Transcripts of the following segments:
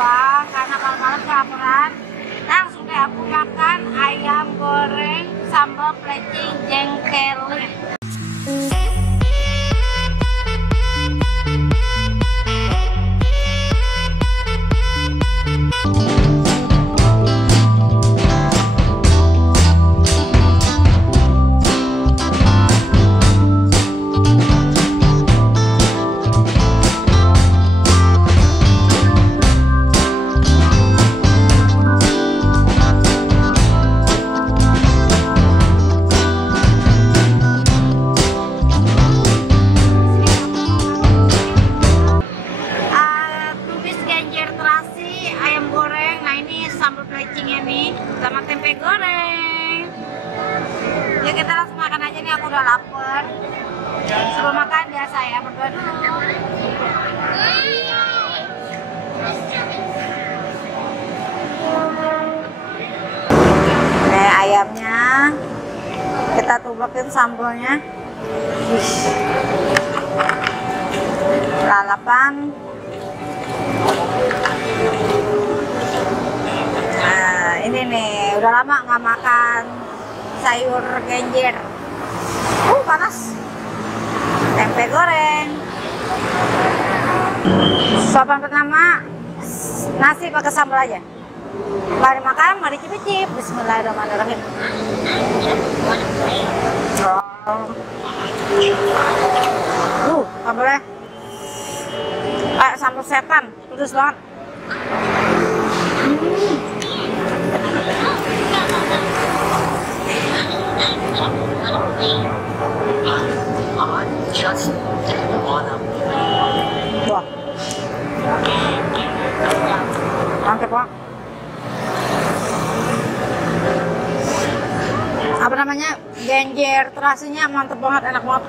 Bang, karena malam-malam kelaparan. Langsung deh aku makan ayam goreng sambal plecing jengkelin. Sama tempe goreng. Ya kita langsung makan aja nih, aku udah lapar. Sebelum makan biasa ya, berdoa dulu. Nih ayamnya, kita tubukin sambalnya. Lalapan. Ini nih, udah lama nggak makan sayur genjer. Panas. Tempe goreng. Suapan pertama, nasi pakai sambal aja. Mari makan, mari cicip-cicip. Bismillahirrahmanirrahim. Sambalnya kayak sambal setan, pedes banget. Wah, mantep Pak. Apa namanya, genjer terasinya mantep banget, enak banget.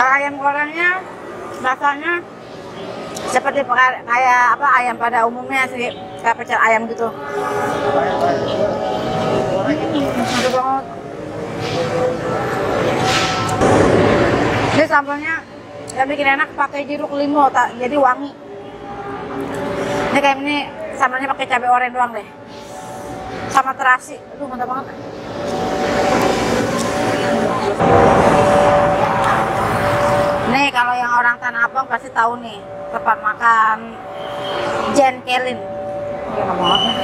Ayam gorengnya rasanya seperti kayak apa, ayam pada umumnya sih, kayak pecel ayam gitu. Enak banget. Ini sambalnya yang bikin enak pakai jeruk limau, jadi wangi. Ini kayak ini sambalnya pakai cabai oranye doang deh, sama terasi. Aduh, mantap banget. Nih kalau yang orang Tanah Abang pasti tahu nih tempat makan jengkelin. Enak banget.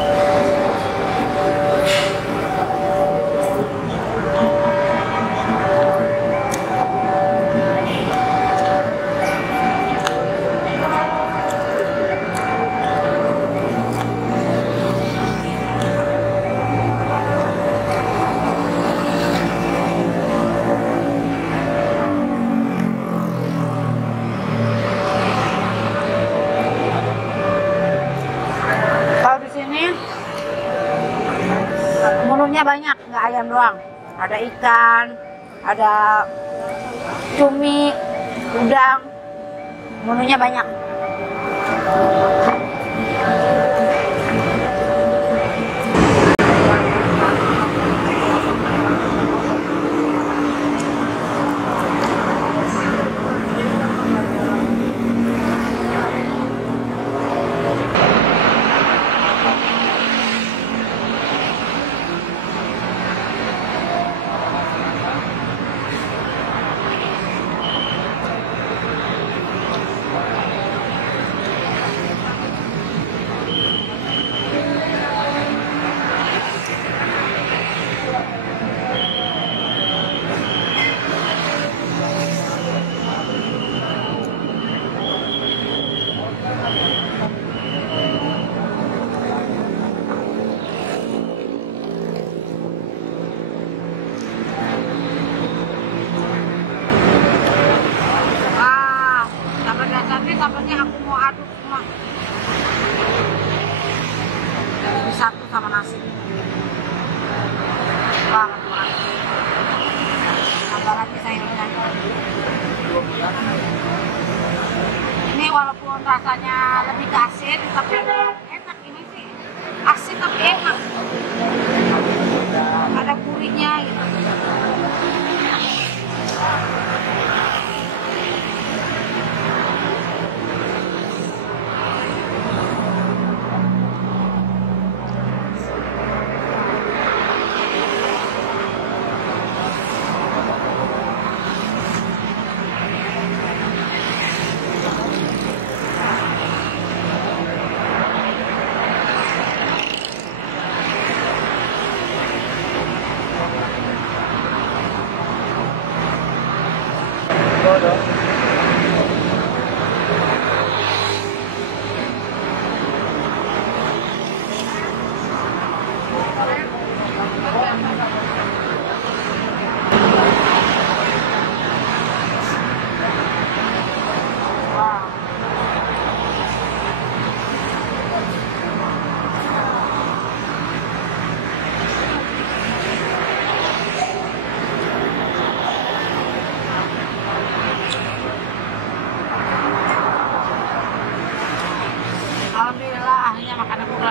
Menunya banyak, nggak ayam doang. Ada ikan, ada cumi, udang. Menunya banyak. Sambalnya aku mau aduk semua jadi satu sama nasi. Banget banget. Tambah lagi sayurnya. Ini walaupun rasanya lebih ke asin, tapi enak. Ini sih asin tapi enak. Ada gurihnya gitu.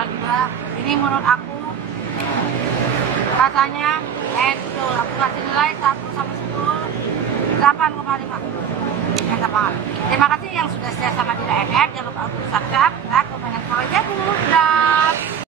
juga. Ini menurut aku rasanya betul. Aku kasih nilai 1 sampai 10, 8,5. Mantap banget. Terima kasih yang sudah setia sama Dila MR. Jangan lupa untuk subscribe, like, komen, dan follow. Dadah.